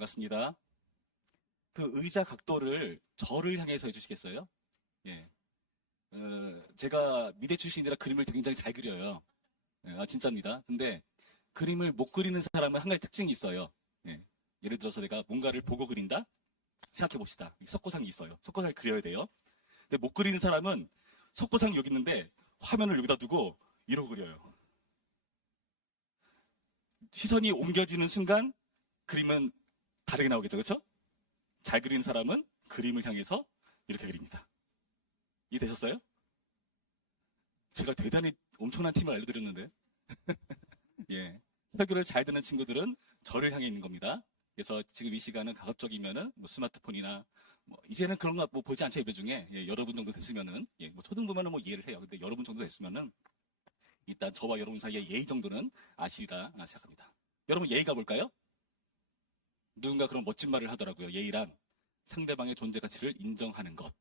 반갑습니다. 그 의자 각도를 저를 향해서 해주시겠어요? 예. 제가 미대 출신이라 그림을 굉장히 잘 그려요. 예, 진짜입니다. 근데 그림을 못 그리는 사람은 한 가지 특징이 있어요. 예. 예를 들어서 내가 뭔가를 보고 그린다? 생각해 봅시다. 석고상이 있어요. 석고상을 그려야 돼요. 근데 못 그리는 사람은 석고상이 여기 있는데 화면을 여기다 두고 이러고 그려요. 시선이 옮겨지는 순간 그림은 다르게 나오겠죠, 그렇죠? 잘 그리는 사람은 그림을 향해서 이렇게 그립니다. 이해되셨어요? 제가 대단히 엄청난 팁을 알려드렸는데. 예. 설교를 잘 듣는 친구들은 저를 향해 있는 겁니다. 그래서 지금 이 시간은 가급적이면은 뭐 스마트폰이나 뭐 이제는 그런 거 뭐 보지 않죠, 예배 중에. 예, 여러분 정도 됐으면은 뭐 초등부면은 뭐 이해를 해요. 근데 여러분 정도 됐으면은 일단 저와 여러분 사이의 예의 정도는 아시리라 생각합니다. 여러분 예의가 뭘까요? 누군가 그런 멋진 말을 하더라고요. 예의란 상대방의 존재 가치를 인정하는 것.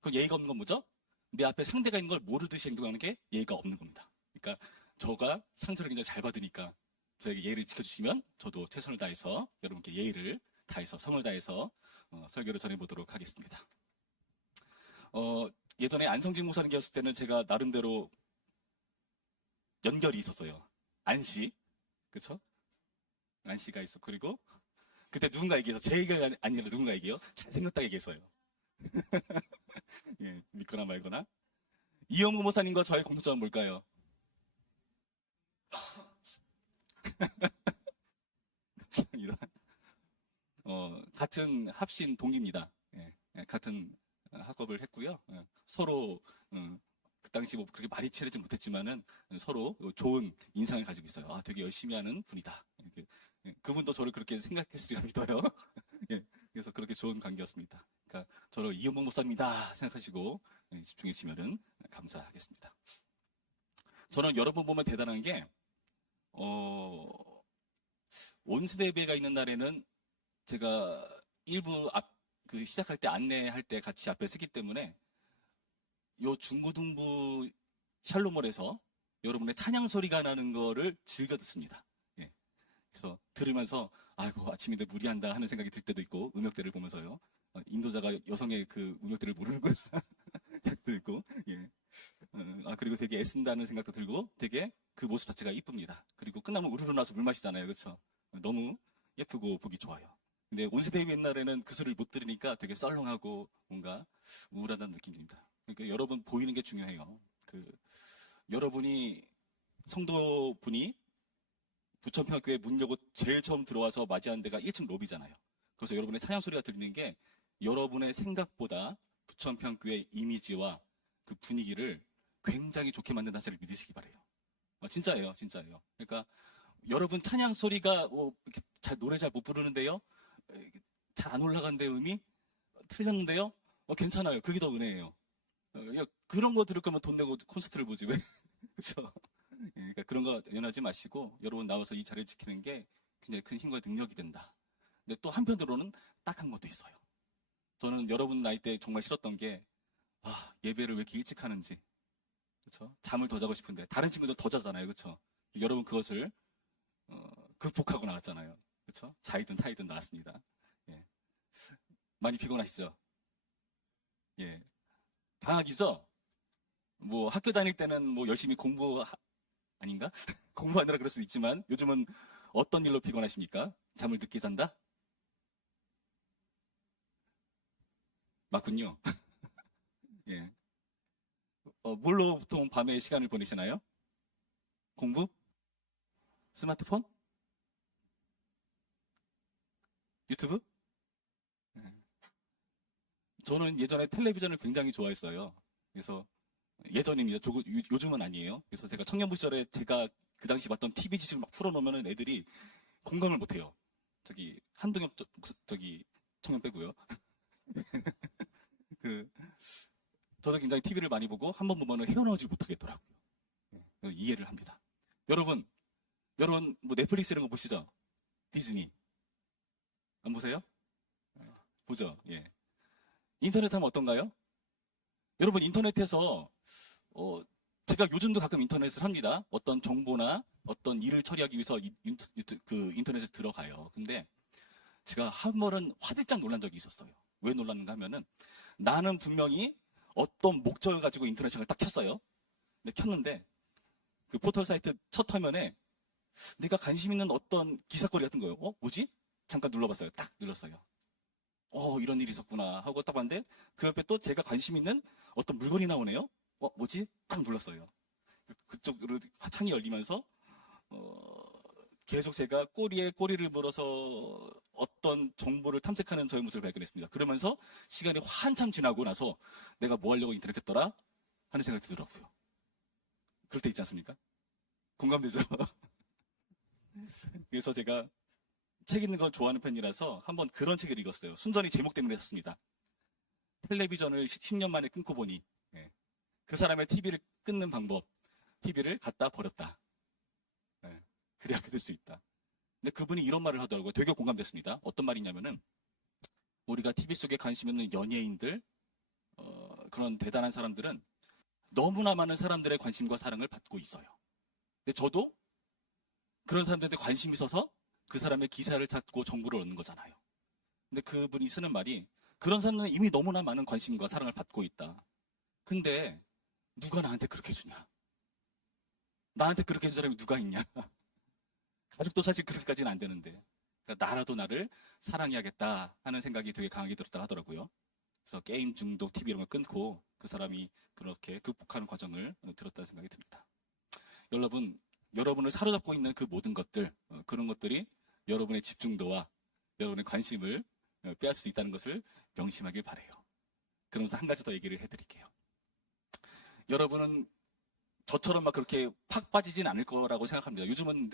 그럼 예의가 없는 건 뭐죠? 내 앞에 상대가 있는 걸 모르듯이 행동하는 게 예의가 없는 겁니다. 그러니까 저가 상처를 굉장히 잘 받으니까 저에게 예의를 지켜주시면 저도 최선을 다해서 여러분께 예의를 다해서 성을 다해서 설교를 전해보도록 하겠습니다. 예전에 안성진 목사님 계셨을 때는 제가 나름대로 연결이 있었어요. 안씨, 그쵸? 안씨가 있어. 그리고 그때 누군가 얘기해서 제 얘기가 아니라 누군가 얘기해요. 잘생겼다 얘기했어요. 예, 믿거나 말거나. 이영호 목사님과 저의 공통점은 뭘까요? 같은 합신 동기입니다. 예, 같은 학업을 했고요. 서로 그 당시 뭐 그렇게 많이 친하지 못했지만은 서로 좋은 인상을 가지고 있어요. 아, 되게 열심히 하는 분이다. 이렇게, 그분도 저를 그렇게 생각했으리라 믿어요. 예, 그래서 그렇게 좋은 관계였습니다. 그러니까 저를 이영복 목사입니다 생각하시고 집중해 주시면은 감사하겠습니다. 저는 여러분 보면 대단한 게 온세대 예배가 있는 날에는 제가 일부 그 시작할 때 안내할 때 같이 앞에 서기 때문에 요 중고등부 샬롬홀에서 여러분의 찬양 소리가 나는 거를 즐겨 듣습니다. 예. 그래서 들으면서 아이고 아침인데 무리한다 하는 생각이 들 때도 있고 음역대를 보면서요. 인도자가 여성의 그 음역대를 모르는구나 생각도 있고 예. 그리고 되게 애쓴다는 생각도 들고 되게 그 모습 자체가 이쁩니다. 그리고 끝나면 우르르 나서 물 마시잖아요. 그렇죠? 너무 예쁘고 보기 좋아요. 근데 온세대 옛날에는 그 소리를 못 들으니까 되게 썰렁하고 뭔가 우울하다는 느낌입니다. 그러니까 여러분 보이는 게 중요해요. 여러분이 성도분이 부천평교회 문 열고 제일 처음 들어와서 맞이하는 데가 1층 로비잖아요. 그래서 여러분의 찬양 소리가 들리는 게 여러분의 생각보다 부천평교회 이미지와 그 분위기를 굉장히 좋게 만든다는 사실을 믿으시기 바래요. 진짜예요, 진짜예요. 그러니까 여러분 찬양 소리가 노래 잘 못 부르는데요, 잘 안 올라가는데 음이 틀렸는데요, 괜찮아요. 그게 더 은혜예요. 그런 거 들을 거면 돈 내고 콘서트를 보지 왜? 그렇죠? 그러니까 그런 거 연하지 마시고 여러분 나와서 이 자리를 지키는 게 굉장히 큰 힘과 능력이 된다. 근데 또 한편으로는 딱한 것도 있어요. 저는 여러분 나이 때 정말 싫었던 게 예배를 왜 이렇게 일찍 하는지, 그렇죠? 잠을 더 자고 싶은데 다른 친구들 더 자잖아요, 그렇죠? 여러분 그것을 극복하고 나왔잖아요, 그렇죠? 자이든 타이든 나왔습니다. 예. 많이 피곤하시죠? 예. 방학이죠? 뭐 학교 다닐 때는 뭐 열심히 아닌가? 공부하느라 그럴 수 있지만 요즘은 어떤 일로 피곤하십니까? 잠을 늦게 잔다? 맞군요. 예. 뭘로 보통 밤에 시간을 보내시나요? 공부? 스마트폰? 유튜브? 예. 저는 예전에 텔레비전을 굉장히 좋아했어요. 그래서 예전입니다. 요즘은 아니에요. 그래서 제가 청년부 시절에 제가 그 당시 봤던 TV 지식을 막 풀어놓으면 애들이 공감을 못해요. 한동엽 청년 빼고요. 저도 굉장히 TV를 많이 보고 한 번 보면 헤어나오지 못하겠더라고요. 이해를 합니다. 여러분 뭐 넷플릭스 이런 거 보시죠? 디즈니 안 보세요? 보죠. 예. 인터넷 하면 어떤가요? 여러분 인터넷에서 제가 요즘도 가끔 인터넷을 합니다. 어떤 정보나 어떤 일을 처리하기 위해서 그 인터넷에 들어가요. 근데 제가 한 번은 화들짝 놀란 적이 있었어요. 왜 놀랐는가 하면은 나는 분명히 어떤 목적을 가지고 인터넷을 딱 켰어요. 근데 켰는데 그 포털 사이트 첫 화면에 내가 관심 있는 어떤 기사거리 같은 거예요. 뭐지? 잠깐 눌러봤어요. 딱 눌렀어요. 이런 일이 있었구나 하고 딱 봤는데 그 옆에 또 제가 관심 있는 어떤 물건이 나오네요. 뭐지? 딱 눌렀어요. 그쪽으로 창이 열리면서 계속 제가 꼬리에 꼬리를 물어서 어떤 정보를 탐색하는 저의 모습을 발견했습니다. 그러면서 시간이 한참 지나고 나서 내가 뭐 하려고 인터넷 했더라? 하는 생각이 들더라고요. 그럴 때 있지 않습니까? 공감되죠? 그래서 제가 책 읽는 걸 좋아하는 편이라서 한번 그런 책을 읽었어요. 순전히 제목 때문에 샀습니다. 텔레비전을 10년 만에 끊고 보니 예. 그 사람의 TV를 끊는 방법, TV를 갖다 버렸다. 예. 그래야 될 수 있다. 근데 그분이 이런 말을 하더라고요. 되게 공감됐습니다. 어떤 말이냐면은 우리가 TV 속에 관심 있는 연예인들, 그런 대단한 사람들은 너무나 많은 사람들의 관심과 사랑을 받고 있어요. 근데 저도 그런 사람들한테 관심이 있어서 그 사람의 기사를 찾고 정보를 얻는 거잖아요. 근데 그분이 쓰는 말이 그런 사람은 이미 너무나 많은 관심과 사랑을 받고 있다. 근데 누가 나한테 그렇게 해주냐? 나한테 그렇게 해준 사람이 누가 있냐? 가족도 사실 그렇게까지는 안 되는데. 그러니까 나라도 나를 사랑해야겠다 하는 생각이 되게 강하게 들었다 하더라고요. 그래서 게임 중독, TV 이런 걸 끊고 그 사람이 그렇게 극복하는 과정을 들었다는 생각이 듭니다. 여러분을 사로잡고 있는 그 모든 것들, 그런 것들이 여러분의 집중도와 여러분의 관심을 빼앗을 수 있다는 것을 명심하길 바라요. 그러면서 한 가지 더 얘기를 해드릴게요. 여러분은 저처럼 막 그렇게 팍 빠지진 않을 거라고 생각합니다. 요즘은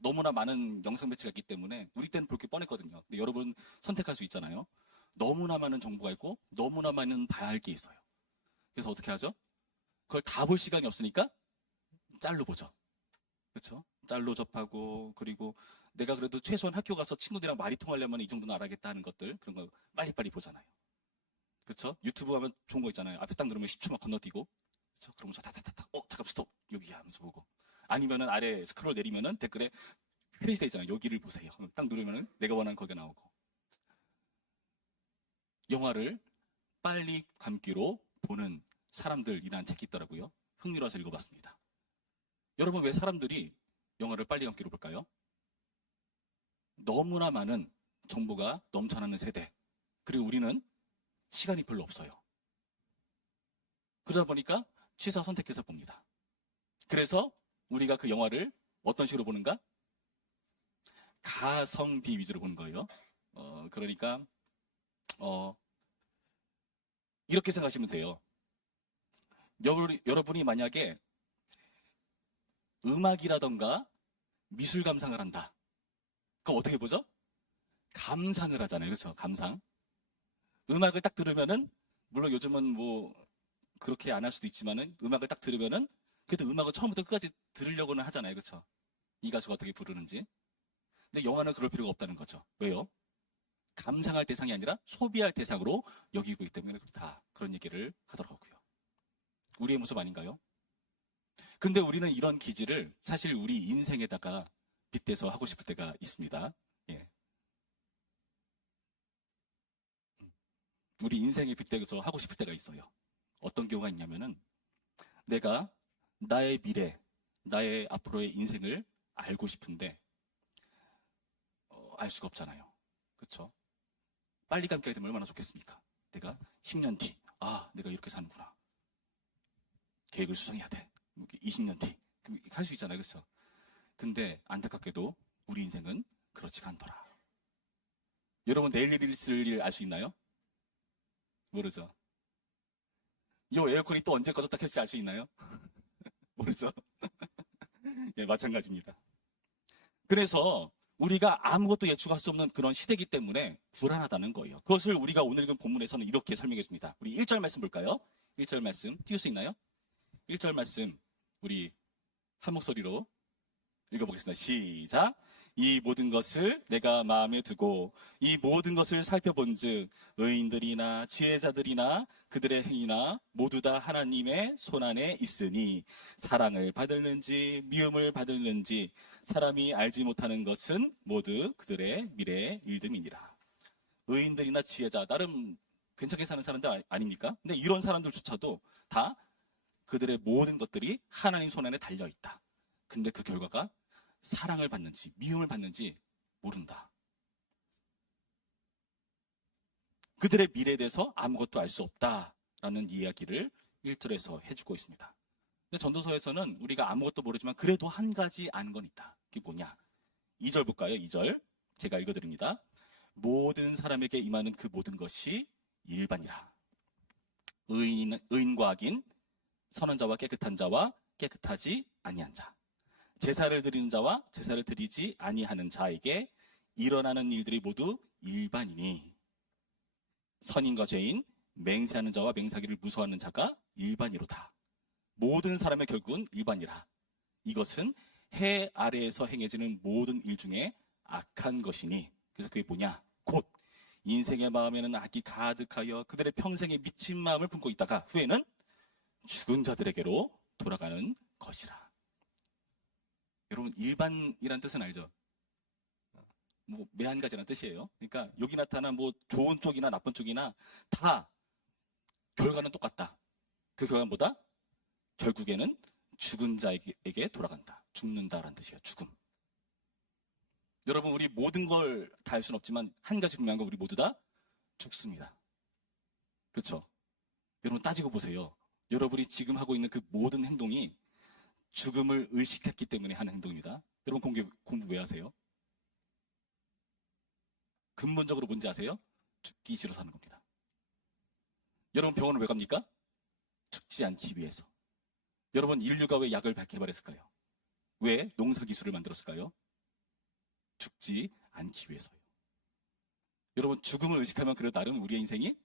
너무나 많은 영상 매체가 있기 때문에 우리 때는 볼 게 뻔했거든요. 근데 여러분 선택할 수 있잖아요. 너무나 많은 정보가 있고 너무나 많은 봐야 할 게 있어요. 그래서 어떻게 하죠? 그걸 다 볼 시간이 없으니까 짤로 보죠. 그렇죠? 짤로 접하고 그리고 내가 그래도 최소한 학교 가서 친구들이랑 말이 통하려면 이 정도는 알아야겠다 하는 것들 그런 거 빨리빨리 보잖아요. 그렇죠? 유튜브 하면 좋은 거 있잖아요. 앞에 딱 누르면 10초만 건너뛰고 그렇죠? 그러면서 타타타타 잠깐 스톱 여기야 하면서 보고 아니면은 아래 스크롤 내리면은 댓글에 표시돼 있잖아요. 여기를 보세요. 딱 누르면은 내가 원하는 거기가 나오고 영화를 빨리 감기로 보는 사람들이라는 책이 있더라고요. 흥미로워서 읽어봤습니다. 여러분 왜 사람들이 영화를 빨리 감기로 볼까요? 너무나 많은 정보가 넘쳐나는 세대. 그리고 우리는 시간이 별로 없어요. 그러다 보니까 취사 선택해서 봅니다. 그래서 우리가 그 영화를 어떤 식으로 보는가? 가성비 위주로 보는 거예요. 그러니까 이렇게 생각하시면 돼요. 여러분이 만약에 음악이라던가 미술 감상을 한다. 그럼 어떻게 보죠? 감상을 하잖아요. 그렇죠? 감상. 음악을 딱 들으면은 물론 요즘은 뭐 그렇게 안 할 수도 있지만은 음악을 딱 들으면은 그래도 음악을 처음부터 끝까지 들으려고는 하잖아요. 그렇죠? 이 가수가 어떻게 부르는지. 근데 영화는 그럴 필요가 없다는 거죠. 왜요? 감상할 대상이 아니라 소비할 대상으로 여기고 있기 때문에 그렇다. 그런 얘기를 하더라고요. 우리의 모습 아닌가요? 근데 우리는 이런 기질을 사실 우리 인생에다가 빗대서 하고 싶을 때가 있습니다. 예. 우리 인생에 빗대서 하고 싶을 때가 있어요. 어떤 경우가 있냐면은 내가 나의 미래, 나의 앞으로의 인생을 알고 싶은데 알 수가 없잖아요. 그렇죠? 빨리 감게 되면 얼마나 좋겠습니까? 내가 10년 뒤, 내가 이렇게 사는구나. 계획을 수정해야 돼. 20년 뒤. 할 수 있잖아요. 그렇죠? 근데 안타깝게도 우리 인생은 그렇지가 않더라. 여러분 내일 일 있을 일 알 수 있나요? 모르죠. 이 에어컨이 또 언제 꺼졌다 켤지 알 수 있나요? 모르죠. 예, 마찬가지입니다. 그래서 우리가 아무것도 예측할 수 없는 그런 시대이기 때문에 불안하다는 거예요. 그것을 우리가 오늘 읽은 본문에서는 이렇게 설명해 줍니다. 우리 1절 말씀 볼까요? 1절 말씀 띄울 수 있나요? 1절 말씀 우리 한 목소리로 읽어보겠습니다. 시작. 이 모든 것을 내가 마음에 두고 이 모든 것을 살펴본즉 의인들이나 지혜자들이나 그들의 행위나 모두 다 하나님의 손안에 있으니 사랑을 받을는지 미움을 받을는지 사람이 알지 못하는 것은 모두 그들의 미래의 일됨이니라. 의인들이나 지혜자, 나름 괜찮게 사는 사람들 아닙니까? 근데 이런 사람들조차도 다 그들의 모든 것들이 하나님 손안에 달려 있다. 근데 그 결과가 사랑을 받는지 미움을 받는지 모른다. 그들의 미래에 대해서 아무것도 알 수 없다라는 이야기를 1절에서 해주고 있습니다. 근데 전도서에서는 우리가 아무것도 모르지만 그래도 한 가지 아는 건 있다. 그게 뭐냐? 2절 볼까요? 2절 제가 읽어드립니다. 모든 사람에게 임하는 그 모든 것이 일반이라. 의인과 악인, 선한 자와 깨끗한 자와 깨끗하지 아니한 자, 제사를 드리는 자와 제사를 드리지 아니하는 자에게 일어나는 일들이 모두 일반이니 선인과 죄인, 맹세하는 자와 맹세하기를 무서워하는 자가 일반이로다. 모든 사람의 결국은 일반이라. 이것은 해 아래에서 행해지는 모든 일 중에 악한 것이니. 그래서 그게 뭐냐? 곧 인생의 마음에는 악이 가득하여 그들의 평생에 미친 마음을 품고 있다가 후에는 죽은 자들에게로 돌아가는 것이라. 여러분, 일반이란 뜻은 알죠? 뭐 매한가지란 뜻이에요. 그러니까 여기 나타난 뭐 좋은 쪽이나 나쁜 쪽이나 다 결과는 똑같다. 그 결과는 뭐다? 결국에는 죽은 자에게 돌아간다. 죽는다라는 뜻이에요. 죽음. 여러분, 우리 모든 걸 다 할 수는 없지만 한 가지 분명한 건 우리 모두 다 죽습니다. 그렇죠? 여러분 따지고 보세요. 여러분이 지금 하고 있는 그 모든 행동이 죽음을 의식했기 때문에 하는 행동입니다. 여러분 공부 왜 하세요? 근본적으로 뭔지 아세요? 죽기 싫어서 하는 겁니다. 여러분 병원을 왜 갑니까? 죽지 않기 위해서. 여러분 인류가 왜 약을 개발했을까요? 왜 농사기술을 만들었을까요? 죽지 않기 위해서요. 여러분 죽음을 의식하면 그래도 나름 우리의 인생이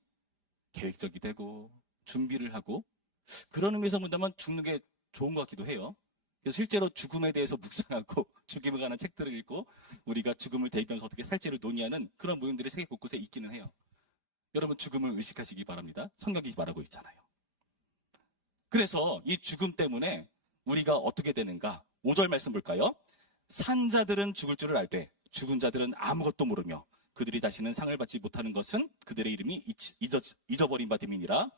계획적이 되고 준비를 하고 그런 의미에서 본다면 죽는 게 좋은 것 같기도 해요. 그래서 실제로 죽음에 대해서 묵상하고 죽음에 관한 책들을 읽고 우리가 죽음을 대입하면서 어떻게 살지를 논의하는 그런 모임들이 세계 곳곳에 있기는 해요. 여러분 죽음을 의식하시기 바랍니다. 성경이 말하고 있잖아요. 그래서 이 죽음 때문에 우리가 어떻게 되는가? 5절 말씀 볼까요? 산 자들은 죽을 줄을 알되 죽은 자들은 아무것도 모르며 그들이 다시는 상을 받지 못하는 것은 그들의 이름이 잊어버린 바 됨이니라.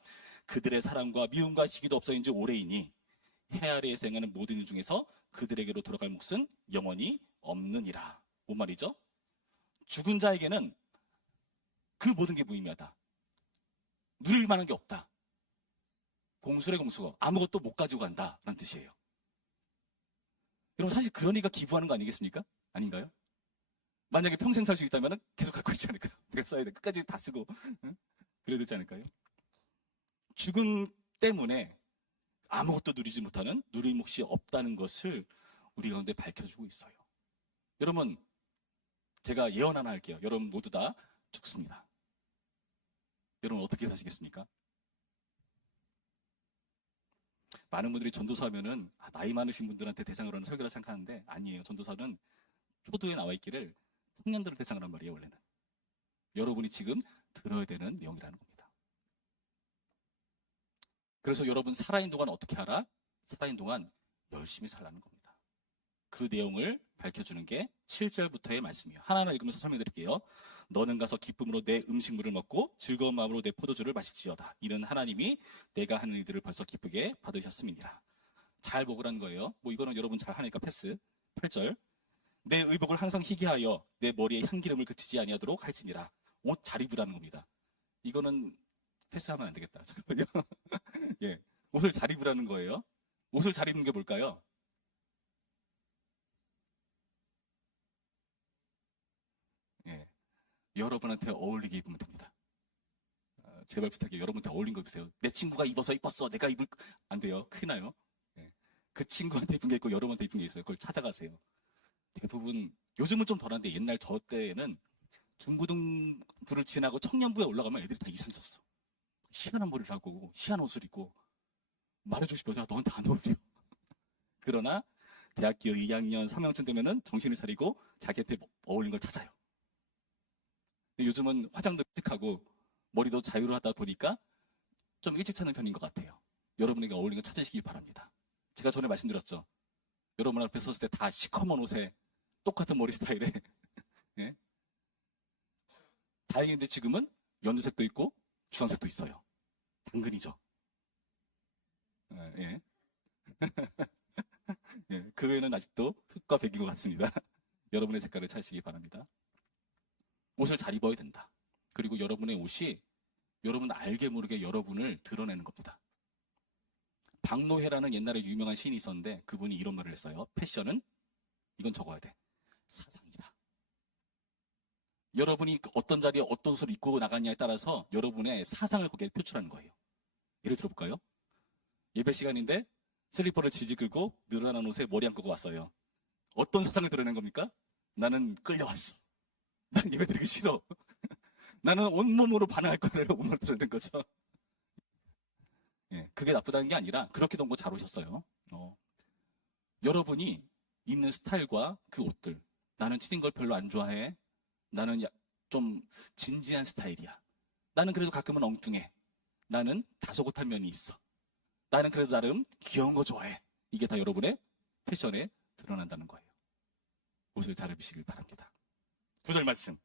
그들의 사랑과 미움과 시기도 없어진 지 오래이니 해 아래에서 행하는 모든 일 중에서 그들에게로 돌아갈 몫은 영원히 없느니라. 뭔 말이죠? 죽은 자에게는 그 모든 게 무의미하다. 누릴 만한 게 없다. 공수래 공수거. 아무것도 못 가지고 간다라는 뜻이에요. 여러분 사실 그러니까 기부하는 거 아니겠습니까? 아닌가요? 만약에 평생 살 수 있다면 계속 갖고 있지 않을까요? 내가 써야 돼. 끝까지 다 쓰고. 응? 그래야 되지 않을까요? 죽음 때문에 아무것도 누리지 못하는 누릴 몫이 없다는 것을 우리 가운데 밝혀주고 있어요. 여러분, 제가 예언 하나 할게요. 여러분 모두 다 죽습니다. 여러분 어떻게 사시겠습니까? 많은 분들이 전도사 하면은 나이 많으신 분들한테 대상으로 하는 설교라 생각하는데 아니에요. 전도사는 초도에 나와 있기를 청년들을 대상으로 한 말이에요. 원래는. 여러분이 지금 들어야 되는 내용이라는 겁니다. 그래서 여러분 살아있는 동안 어떻게 하라? 살아있는 동안 열심히 살라는 겁니다. 그 내용을 밝혀주는 게 7절부터의 말씀이에요. 하나하나 읽으면서 설명해 드릴게요. 너는 가서 기쁨으로 내 음식물을 먹고 즐거운 마음으로 내 포도주를 마실지어다. 이는 하나님이 내가 하는 일들을 벌써 기쁘게 받으셨음이니라. 잘 먹으라는 거예요. 뭐 이거는 여러분 잘 하니까 패스. 8절. 내 의복을 항상 희게 하여 내 머리에 향기름을 그치지 아니하도록 할지니라. 옷 잘 입으라는 겁니다. 이거는 패스하면 안 되겠다. 잠깐만요. 예, 옷을 잘 입으라는 거예요. 옷을 잘 입는 게 뭘까요? 예, 여러분한테 어울리게 입으면 됩니다. 제발 부탁해요. 여러분한테 어울린 거 입으세요. 내 친구가 입어서 이뻤어. 내가 입을 안 돼요. 큰일 나요. 예, 그 친구한테 입은 게 있고 여러분한테 입은 게 있어요. 그걸 찾아가세요. 대부분 요즘은 좀 덜한데 옛날 저 때에는 중고등부를 지나고 청년부에 올라가면 애들이 다 이상 졌어. 희한한 머리를 하고 희한한 옷을 입고 말해주고 싶어서 너한테 안 어울려. 그러나 대학교 2학년, 3학년쯤 되면은 정신을 차리고 자기한테 어울리는 걸 찾아요. 근데 요즘은 화장도 일찍 하고 머리도 자유로하다 보니까 좀 일찍 찾는 편인 것 같아요. 여러분에게 어울리는 걸 찾으시기 바랍니다. 제가 전에 말씀드렸죠. 여러분 앞에 섰을 때 다 시커먼 옷에 똑같은 머리 스타일에 예? 다행인데 지금은 연두색도 있고 주황색도 있어요. 당근이죠. 예. 예. 그 외에는 아직도 흑과 백인 것 같습니다. 여러분의 색깔을 찾으시기 바랍니다. 옷을 잘 입어야 된다. 그리고 여러분의 옷이 여러분 알게 모르게 여러분을 드러내는 겁니다. 박노해라는 옛날에 유명한 시인이 있었는데 그분이 이런 말을 했어요. 패션은 이건 적어야 돼. 사상이다. 여러분이 어떤 자리에 어떤 옷을 입고 나갔냐에 따라서 여러분의 사상을 거기에 표출하는 거예요. 예를 들어볼까요? 예배 시간인데 슬리퍼를 질질 끌고 늘어난 옷에 머리 안 끄고 왔어요. 어떤 사상을 드러낸 겁니까? 나는 끌려왔어. 난 예배 드리기 싫어. 나는 온몸으로 반응할 거를 온몸으로 드러낸 거죠. 예, 그게 나쁘다는 게 아니라 그렇게 동고 잘 오셨어요. 여러분이 입는 스타일과 그 옷들. 나는 튀는 걸 별로 안 좋아해. 나는 좀 진지한 스타일이야. 나는 그래도 가끔은 엉뚱해. 나는 다소곳한 면이 있어. 나는 그래도 나름 귀여운 거 좋아해. 이게 다 여러분의 패션에 드러난다는 거예요. 옷을 잘 입으시길 바랍니다. 9절 말씀.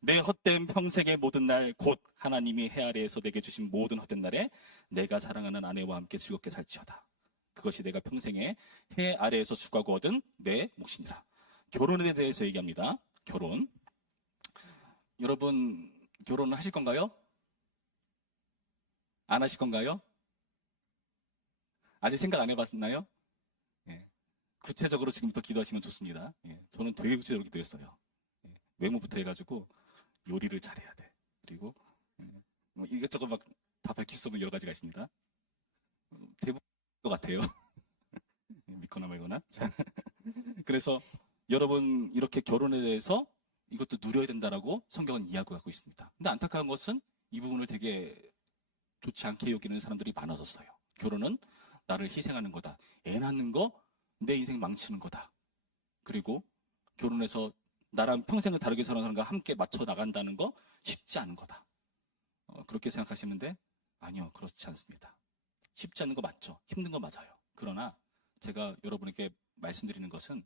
내 헛된 평생의 모든 날 곧 하나님이 해 아래에서 내게 주신 모든 헛된 날에 내가 사랑하는 아내와 함께 즐겁게 살지어다. 그것이 내가 평생에 해 아래에서 추구하고 얻은 내 몫이니라. 결혼에 대해서 얘기합니다. 결혼. 여러분 결혼을 하실 건가요? 안 하실 건가요? 아직 생각 안 해봤나요? 예. 구체적으로 지금부터 기도하시면 좋습니다. 예. 저는 되게 구체적으로 기도했어요. 예. 외모부터 해가지고 요리를 잘해야 돼. 그리고 뭐 이것저것 막 다 밝힐 수 없는 여러 가지가 있습니다. 대부분 것 같아요. 믿거나 말거나. 자, 그래서 여러분 이렇게 결혼에 대해서 이것도 누려야 된다라고 성경은 이야기하고 있습니다. 근데 안타까운 것은 이 부분을 되게 좋지 않게 여기는 사람들이 많아졌어요. 결혼은 나를 희생하는 거다. 애 낳는 거 내 인생 망치는 거다. 그리고 결혼해서 나랑 평생을 다르게 사는 사람과 함께 맞춰 나간다는 거 쉽지 않은 거다. 그렇게 생각하시는데 아니요, 그렇지 않습니다. 쉽지 않은 거 맞죠. 힘든 거 맞아요. 그러나 제가 여러분에게 말씀드리는 것은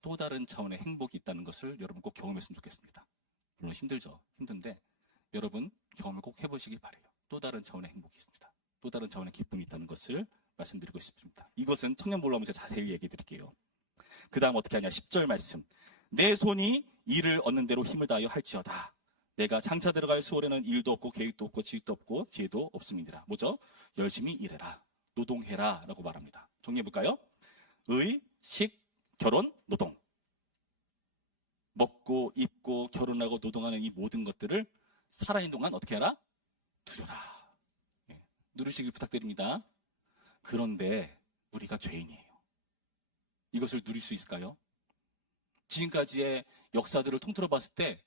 또 다른 차원의 행복이 있다는 것을 여러분 꼭 경험했으면 좋겠습니다. 물론 힘들죠. 힘든데 여러분 경험을 꼭 해보시기 바래요. 또 다른 차원의 행복이 있습니다. 또 다른 차원의 기쁨이 있다는 것을 말씀드리고 싶습니다. 이것은 청년볼로 하면서 자세히 얘기해 드릴게요. 그 다음 어떻게 하냐. 10절 말씀. 내 손이 일을 얻는 대로 힘을 다하여 할지어다. 내가 장차 들어갈 수월에는 일도 없고 계획도 없고 지식도 없고 지혜도 없음이니라. 뭐죠? 열심히 일해라. 노동해라 라고 말합니다. 정리해볼까요? 의, 식, 결혼, 노동. 먹고 입고 결혼하고 노동하는 이 모든 것들을 살아있는 동안 어떻게 해라? 누려라. 예, 누르시길 부탁드립니다. 그런데 우리가 죄인이에요. 이것을 누릴 수 있을까요? 지금까지의 역사들을 통틀어 봤을 때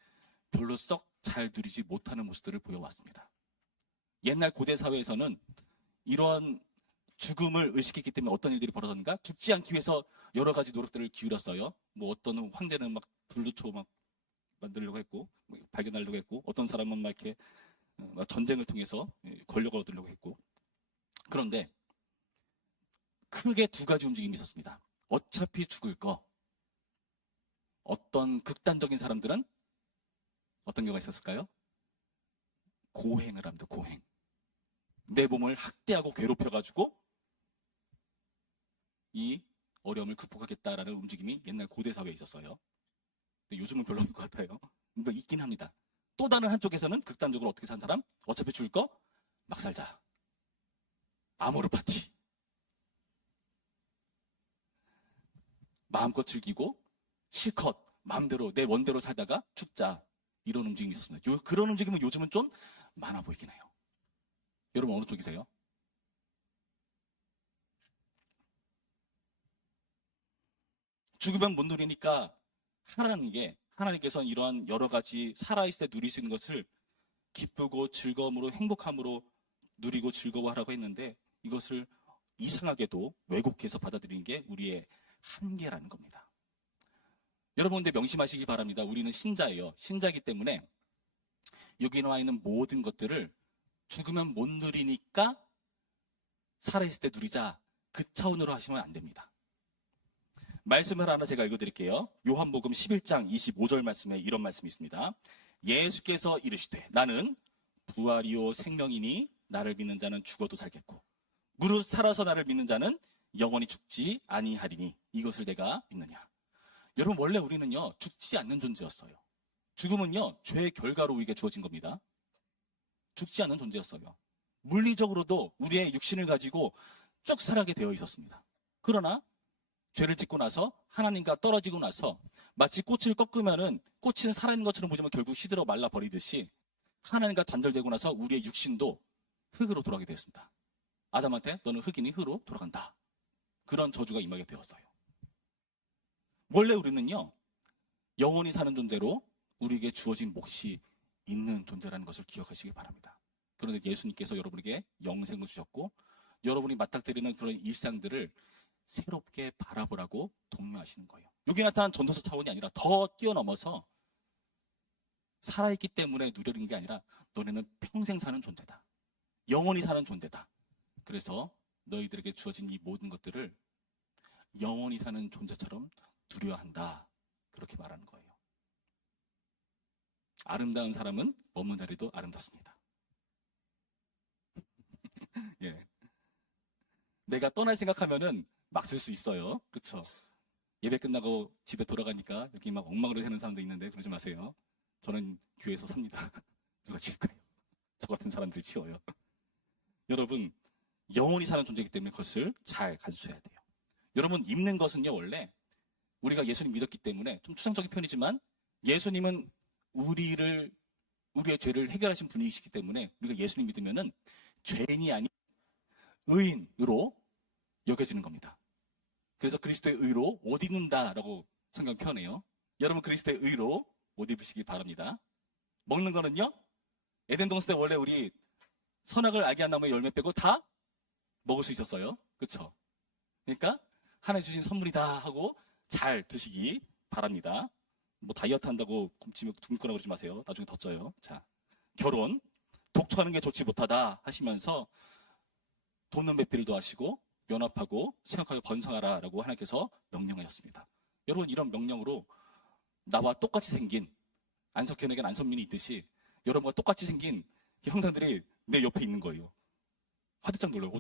별로 썩 잘 누리지 못하는 모습들을 보여왔습니다. 옛날 고대 사회에서는 이러한 죽음을 의식했기 때문에 어떤 일들이 벌어졌는가? 죽지 않기 위해서 여러 가지 노력들을 기울였어요. 뭐 어떤 황제는 막 불도초 막 만들려고 했고, 발견하려고 했고, 어떤 사람은 막 이렇게 전쟁을 통해서 권력을 얻으려고 했고. 그런데 크게 두 가지 움직임이 있었습니다. 어차피 죽을 거. 어떤 극단적인 사람들은 어떤 경우가 있었을까요? 고행을 합니다. 고행. 내 몸을 학대하고 괴롭혀가지고 이 어려움을 극복하겠다라는 움직임이 옛날 고대 사회에 있었어요. 근데 요즘은 별로 없는 것 같아요. 이거 있긴 합니다. 또 다른 한쪽에서는 극단적으로 어떻게 산 사람? 어차피 죽을 거? 막 살자. 아모르 파티. 마음껏 즐기고 실컷 마음대로 내 원대로 살다가 죽자. 이런 움직임이 있었습니다. 그런 움직임은 요즘은 좀 많아 보이긴 해요. 여러분 어느 쪽이세요? 죽으면 못 누리니까 하나님께서는 이러한 여러 가지 살아있을 때 누릴 수 있는 것을 기쁘고 즐거움으로 행복함으로 누리고 즐거워하라고 했는데 이것을 이상하게도 왜곡해서 받아들이는 게 우리의 한계라는 겁니다. 여러분, 근데 명심하시기 바랍니다. 우리는 신자예요. 신자이기 때문에 여기 나와 있는 모든 것들을 죽으면 못 누리니까 살아있을 때 누리자, 그 차원으로 하시면 안 됩니다. 말씀을 하나 제가 읽어드릴게요. 요한복음 11장 25절 말씀에 이런 말씀이 있습니다. 예수께서 이르시되 나는 부활이요 생명이니 나를 믿는 자는 죽어도 살겠고 무릇 살아서 나를 믿는 자는 영원히 죽지 아니하리니 이것을 내가 믿느냐. 여러분, 원래 우리는요 죽지 않는 존재였어요. 죽음은요 죄의 결과로 우리에게 주어진 겁니다. 죽지 않는 존재였어요. 물리적으로도 우리의 육신을 가지고 쭉 살아가게 되어 있었습니다. 그러나 죄를 짓고 나서 하나님과 떨어지고 나서 마치 꽃을 꺾으면은 꽃은 살아있는 것처럼 보지만 결국 시들어 말라버리듯이 하나님과 단절되고 나서 우리의 육신도 흙으로 돌아가게 되었습니다. 아담한테 너는 흙이니 흙으로 돌아간다. 그런 저주가 임하게 되었어요. 원래 우리는요 영원히 사는 존재로 우리에게 주어진 몫이 있는 존재라는 것을 기억하시기 바랍니다. 그런데 예수님께서 여러분에게 영생을 주셨고 여러분이 맞닥뜨리는 그런 일상들을 새롭게 바라보라고 독려하시는 거예요. 여기 나타난 전도서 차원이 아니라 더 뛰어넘어서 살아있기 때문에 누리는 게 아니라 너네는 평생 사는 존재다. 영원히 사는 존재다. 그래서 너희들에게 주어진 이 모든 것들을 영원히 사는 존재처럼 누려야 한다. 그렇게 말하는 거예요. 아름다운 사람은 머문 자리도 아름답습니다. 예. 내가 떠날 생각하면은 막 쓸 수 있어요. 그쵸? 예배 끝나고 집에 돌아가니까 여기 막 엉망으로 되는 사람도 있는데 그러지 마세요. 저는 교회에서 삽니다. 누가 치울까요? 저 같은 사람들이 치워요. 여러분, 영원히 사는 존재이기 때문에 그것을 잘 간수해야 돼요. 여러분, 입는 것은요, 원래 우리가 예수님 믿었기 때문에 좀 추상적인 편이지만 예수님은 우리의 죄를 해결하신 분이시기 때문에 우리가 예수님 믿으면은 죄인이 아닌 의인으로 여겨지는 겁니다. 그래서 그리스도의 의로 옷 입는다라고 성경 표현해요. 여러분, 그리스도의 의로 옷 입으시기 바랍니다. 먹는 거는요, 에덴 동산 때 원래 우리 선악을 알게 한 나무의 열매 빼고 다 먹을 수 있었어요. 그쵸? 그러니까 하나님 주신 선물이다 하고 잘 드시기 바랍니다. 뭐 다이어트 한다고 굶거나 그러지 마세요. 나중에 더 쪄요. 자, 결혼, 독처하는 게 좋지 못하다 하시면서 돕는 배필도 하시고 연합하고 생각하고 번성하라라고 하나님께서 명령하셨습니다. 여러분, 이런 명령으로 나와 똑같이 생긴 안석현에겐 안선민이 있듯이 여러분과 똑같이 생긴 형상들이 내 옆에 있는 거예요. 화들짝 놀라요.